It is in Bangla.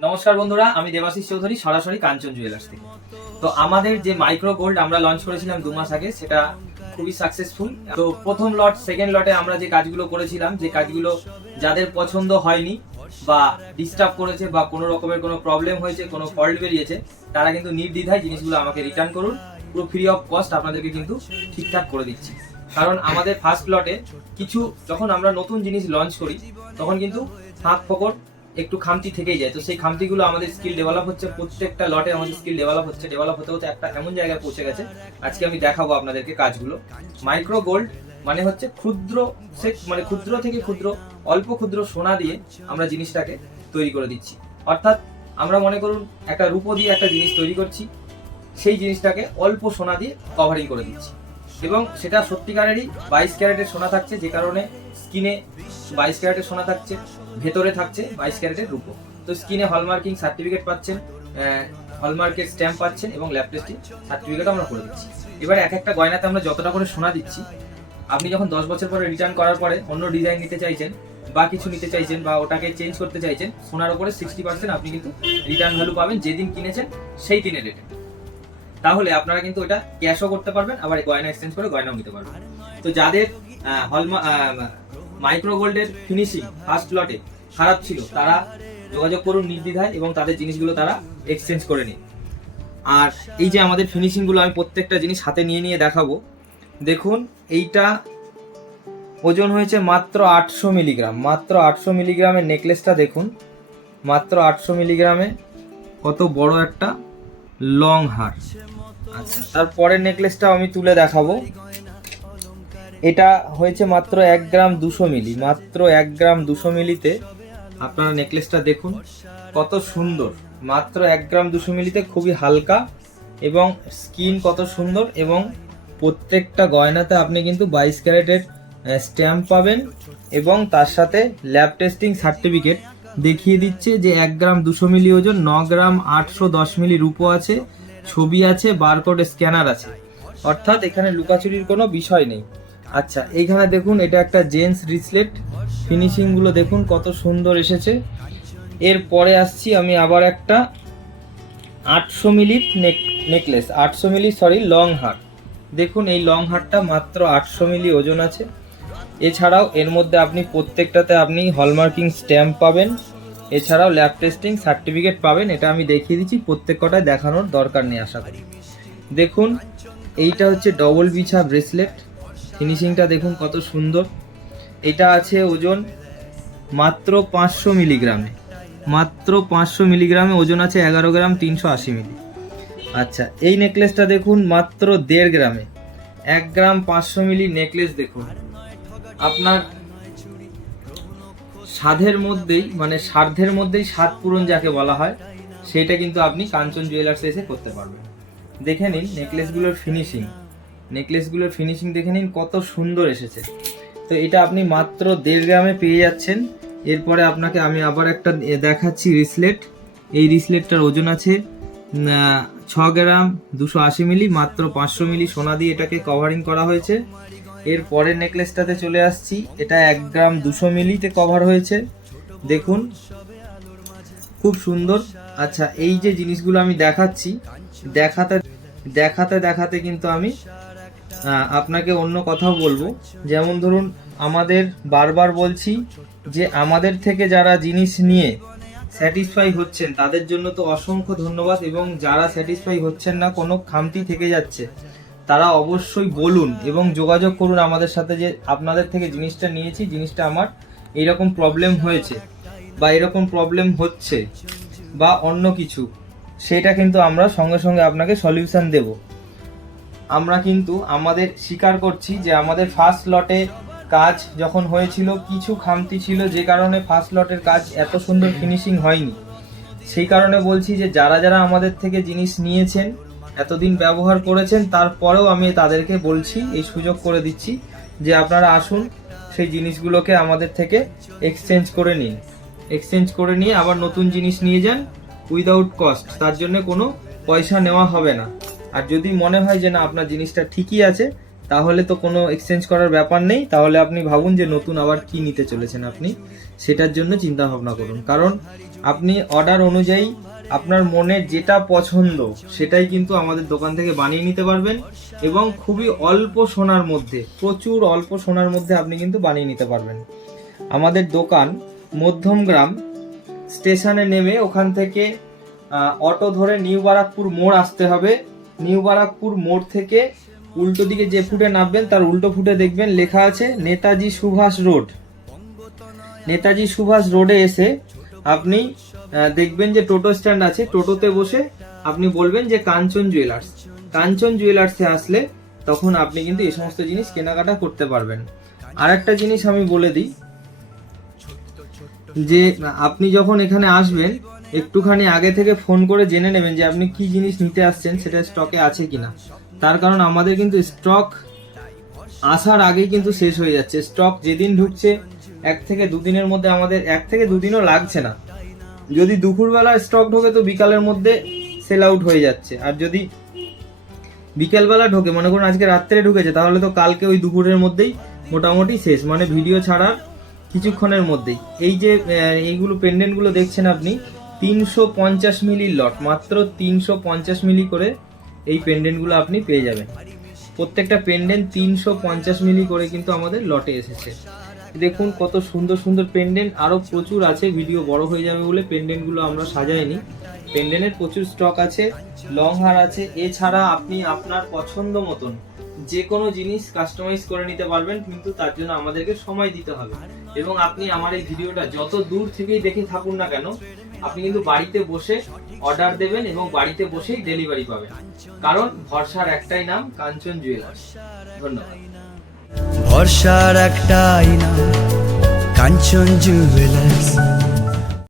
নমস্কার বন্ধুরা, আমি দেবাশিস চৌধুরী, সরাসরি কাঞ্চন জুয়েলার্স থেকে। তো আমাদের যে মাইক্রো গোল্ড আমরা লঞ্চ করেছিলাম 2 মাস আগে, সেটা খুবই সাকসেসফুল। তো প্রথম লট, সেকেন্ড লটে আমরা যে কাজগুলো করেছিলাম, যে কাজগুলো যাদের পছন্দ হয়নি বা ডিস্টার্ব করেছে বা কোনো রকমের কোনো প্রবলেম হয়েছে, কোনো ফল্ট বেরিয়েছে, তারা কিন্তু নির্দ্বিধায় জিনিসগুলো আমাকে রিটার্ন করুন। পুরো ফ্রি অফ কস্ট আপনাদেরকে কিন্তু ঠিকঠাক করে দিচ্ছি। কারণ আমাদের ফার্স্ট লটে কিছু, যখন আমরা নতুন জিনিস লঞ্চ করি তখন কিন্তু ফাঁক ফোকর একটু খামতি থেকেই যায়। তো সেই খামতিগুলো আমাদের স্কিল ডেভেলপ হচ্ছে, প্রত্যেকটা লটে আমাদের স্কিল ডেভেলপ হতে হতে একটা এমন জায়গায় পৌঁছে গেছে। আজকে আমি দেখাবো আপনাদেরকে কাজগুলো। মাইক্রো গোল্ড মানে হচ্ছে ক্ষুদ্র, মানে ক্ষুদ্র থেকে ক্ষুদ্র, অল্প ক্ষুদ্র সোনা দিয়ে আমরা জিনিসটাকে তৈরি করে দিচ্ছি। অর্থাৎ আমরা মনে করুন একটা রূপো দিয়ে একটা জিনিস তৈরি করছি, সেই জিনিসটাকে অল্প সোনা দিয়ে কভারিং করে দিচ্ছি, এবং সেটা সত্যিকারেরই 22 ক্যারেটের সোনা থাকছে, যে কারণে স্কিনে 22 ক্যারেটের সোনা থাকছে, ভেতরে থাকছে 22 ক্যারেটের রূপো। তো স্কিনে হলমার্কিং সার্টিফিকেট পাচ্ছেন, হলমার্কের স্ট্যাম্প পাচ্ছেন, এবং ল্যাব টেস্টিং সার্টিফিকেটও আমরা করে দিচ্ছি। এবার এক একটা গয়নাতে আমরা যতটা করে সোনা দিচ্ছি, আপনি যখন 10 বছর পরে রিটার্ন করার পরে অন্য ডিজাইন নিতে চাইছেন বা কিছু নিতে চাইছেন বা ওটাকে চেঞ্জ করতে চাইছেন, সোনার উপরে 60% আপনি কিন্তু রিটার্ন ভ্যালু পাবেন যেদিন কিনেছেন সেই দিনের রেটে। তাহলে আপনারা কিন্তু এটা ক্যাশও করতে পারবেন, আবার গয়না এক্সচেঞ্জ করে গয়নাও নিতে পারবেন। তো যাদের মাইক্রো গোল্ডের ফিনিশিং ফার্স্ট লটে খারাপ ছিল, তারা যোগাযোগ করুন নির্দ্বিধায়, এবং তাদের জিনিসগুলো তারা এক্সচেঞ্জ করে নিন। আর এই যে আমাদের ফিনিশিং গুলো আমি প্রত্যেকটা জিনিস হাতে নিয়ে নিয়ে দেখাবো। দেখুন, এইটা ওজন হয়েছে মাত্র 800 মিলিগ্রাম। মাত্র 800 মিলিগ্রামের নেকলেসটা দেখুন, মাত্র 800 মিলিগ্রামে কত বড় একটা লং হার। আচ্ছা, তারপরের নেকলেসটাও আমি তুলে দেখাবো। এটা হয়েছে মাত্র 1 গ্রাম 200 মিলি। মাত্র 1 গ্রাম 200 মিলিতে আপনারা নেকলেসটা দেখুন কত সুন্দর। মাত্র 1 গ্রাম 200 মিলিতে খুবই হালকা, এবং স্কিন কত সুন্দর, এবং প্রত্যেকটা গয়নাতে আপনি কিন্তু 22 ক্যারেটের স্ট্যাম্প পাবেন, এবং তার সাথে ল্যাব টেস্টিং সার্টিফিকেট দেখিয়ে দিচ্ছে যে 1 গ্রাম 200 মিলি ওজন, 9 গ্রাম 810 মিলি রূপো আছে, ছবি আছে, বারকোড স্ক্যানার আছে। অর্থাৎ এখানে লুকাচুরির কোনো বিষয় নেই। আচ্ছা, এইখানে দেখুন, এটা একটা জেন্টস রিসলেট। ফিনিশিং গুলো দেখুন কত সুন্দর এসেছে। এরপরে আসছি আমি আবার একটা 800 মিলির নেকলেস, 800 মিলি লং হার। দেখুন, এই লং হারটা মাত্র 800 মিলি ওজন আছে। এছাড়াও এর মধ্যে আপনি প্রত্যেকটাতে আপনি হলমার্কিং স্ট্যাম্প পাবেন, এছাড়াও ল্যাব টেস্টিং সার্টিফিকেট পাবেন। এটা আমি দেখিয়ে দিচ্ছি, প্রত্যেক কটায় দেখানোর দরকার নেই আশা করি। দেখুন, এইটা হচ্ছে ডবল বিছা ব্রেসলেট। ফিনিশিংটা দেখুন কত সুন্দর। এটা আছে ওজন মাত্র 500 মিলিগ্রামে। মাত্র 500 মিলিগ্রামে ওজন আছে 11 গ্রাম 380 মিলি। আচ্ছা, এই নেকলেসটা দেখুন মাত্র 1.5 গ্রামে, 1 গ্রাম 500 মিলি নেকলেস। দেখুন, আপনার সাধ্যের মধ্যেই, মানে সাধ্যের মধ্যেই স্বাদ পূরণ যাকে বলা হয়, সেইটা কিন্তু আপনি কাঞ্চন জুয়েলার্সে এসে করতে পারবেন। দেখে নিন নেকলেসগুলোর ফিনিশিং, দেখে নিন কত সুন্দর এসেছে। তো এটা আপনি মাত্র 1.5 গ্রামে পেয়ে যাচ্ছেন। এরপরে আপনাকে আমি আবার একটা দেখাচ্ছি রিসলেট। এই রিসলেটটার ওজন আছে 6 গ্রাম 280 মিলি। মাত্র 500 মিলি সোনা দিয়ে এটাকে কভারিং করা হয়েছে। এর পরের নেকলেসটাতে চলে আসছি, এটা 1 গ্রাম 200 মিলিতে কভার হয়েছে। দেখুন, খুব সুন্দর। আচ্ছা, এই যে জিনিসগুলো আমি দেখাচ্ছি, দেখাতে দেখাতে কিন্তু আমি আপনাকে অন্য কথাও বলবো। যেমন ধরুন, আমাদের বারবার বলছি যে আমাদের থেকে যারা জিনিস নিয়ে স্যাটিসফাই হচ্ছেন তাদের জন্য তো অসংখ্য ধন্যবাদ, এবং যারা স্যাটিসফাই হচ্ছেন না, কোনো খামতি থেকে যাচ্ছে, তারা অবশ্যই বলুন এবং যোগাযোগ করুন আমাদের সাথে যে আপনাদের থেকে জিনিসটা নিয়েছি, জিনিসটা আমার এইরকম প্রবলেম হয়েছে বা এরকম প্রবলেম হচ্ছে বা অন্য কিছু, সেটা কিন্তু আমরা সঙ্গে সঙ্গে আপনাকে সলিউশন দেব। আমরা কিন্তু আমাদের স্বীকার করছি যে আমাদের ফার্স্ট লটে কাজ যখন হয়েছিল কিছু খামতি ছিল, যে কারণে ফার্স্ট লটের কাজ এত সুন্দর ফিনিশিং হয়নি। সেই কারণে বলছি যে যারা যারা আমাদের থেকে জিনিস নিয়েছেন, এতদিন ব্যবহার করেছেন, তারপরেও আমি তাদেরকে বলছি, এই সুযোগ করে দিচ্ছি যে আপনারা আসুন, সেই জিনিসগুলোকে আমাদের থেকে এক্সচেঞ্জ করে নিন। এক্সচেঞ্জ করে নিয়ে আবার নতুন জিনিস নিয়ে যান উইদাউট কস্ট। তার জন্য কোনো পয়সা নেওয়া হবে না। আর যদি মনে হয় যে না, আপনার জিনিসটা ঠিকই আছে, তাহলে তো কোনো এক্সচেঞ্জ করার ব্যাপার নেই। তাহলে আপনি ভাবুন যে নতুন আবার কি নিতে চলেছেন আপনি, সেটার জন্য চিন্তা ভাবনা করুন। কারণ আপনি অর্ডার অনুযায়ী আপনার মনের যেটা পছন্দ সেটাই কিন্তু আমাদের দোকান থেকে বানিয়ে নিতে পারবেন, এবং খুবই অল্প সোনার মধ্যে, প্রচুর অল্প সোনার মধ্যে আপনি কিন্তু বানিয়ে নিতে পারবেন। আমাদের দোকান মধ্যমগ্রাম স্টেশনে নেমে ওখান থেকে অটো ধরে নিউ বারাকপুর মোড় আসতে হবে। নিউ বারাকপুর মোড় থেকে উল্টো দিকে যে ফুটে নামবেন তার উল্টো ফুটে দেখবেন লেখা আছে নেতাজি সুভাষ রোড। নেতাজি সুভাষ রোডে এসে আপনি দেখবেন যে টোটো স্ট্যান্ড আছে, টোটোতে বসে আপনি বলবেন যে কাঞ্চন জুয়েলার্স। কাঞ্চন জুয়েলার্সে আসলে তখন আপনি কিন্তু এই সমস্ত জিনিস কেনাকাটা করতে পারবেন। আর একটা জিনিস আমি বলে দিই যে আপনি যখন এখানে আসবেন একটুখানি আগে থেকে ফোন করে জেনে নেবেন যে আপনি কি জিনিস নিতে আসছেন সেটা স্টকে আছে কিনা। তার কারণ আমাদের কিন্তু স্টক আসার আগেই কিন্তু শেষ হয়ে যাচ্ছে। স্টক যেদিন ঢুকছে 1 থেকে 2 দিনের মধ্যে, আমাদের 1 থেকে 2 দিনও লাগছে না। যদি দুপুরবেলা স্টক ঢোকে তো বিকালের মধ্যে সেল আউট হয়ে যাচ্ছে, আর যদি বিকেলবেলা ঢোকে, মনে করুন আজকে রাত্রে ঢুকেছে, তাহলে তো কালকে ওই দুপুরের মধ্যেই মোটামুটি শেষ, মানে ভিডিও ছাড়ার কিছুক্ষণের মধ্যেই। এই যে এইগুলো পেন্ডেন্টগুলো দেখছেন আপনি 350 মিলির লট, মাত্র 350 মিলি করে এই পেন্ডেন্টগুলো আপনি পেয়ে যাবেন। প্রত্যেকটা পেন্ডেন্ট 350 মিলি করে কিন্তু আমাদের লটে এসেছে। দেখুন কত সুন্দর সুন্দর পেন্ডেন্ট, আরো প্রচুর আছে। ভিডিও বড় হয়ে যাবে বলে পেন্ডেন্টগুলো আমরা সাজাইনি। পেন্ডেন্টের প্রচুর স্টক আছে, লং হার আছে। এছাড়া আপনি আপনার পছন্দ মতন যে কোনো জিনিস কাস্টমাইজ করে নিতে পারবেন, কিন্তু তার জন্য আমাদেরকে সময় দিতে হবে। এবং আপনি আমার এই ভিডিওটা যত দূর থেকেই দেখে থাকুন না কেন, আপনি কিন্তু বাড়িতে বসে অর্ডার দেবেন এবং বাড়িতে বসেই ডেলিভারি পাবেন। কারণ ভরসার একটাই নাম, কাঞ্চন জুয়েলার্স। ধন্যবাদ। ভরসার একটাই নাম, কাঞ্চন জুয়েলার্স।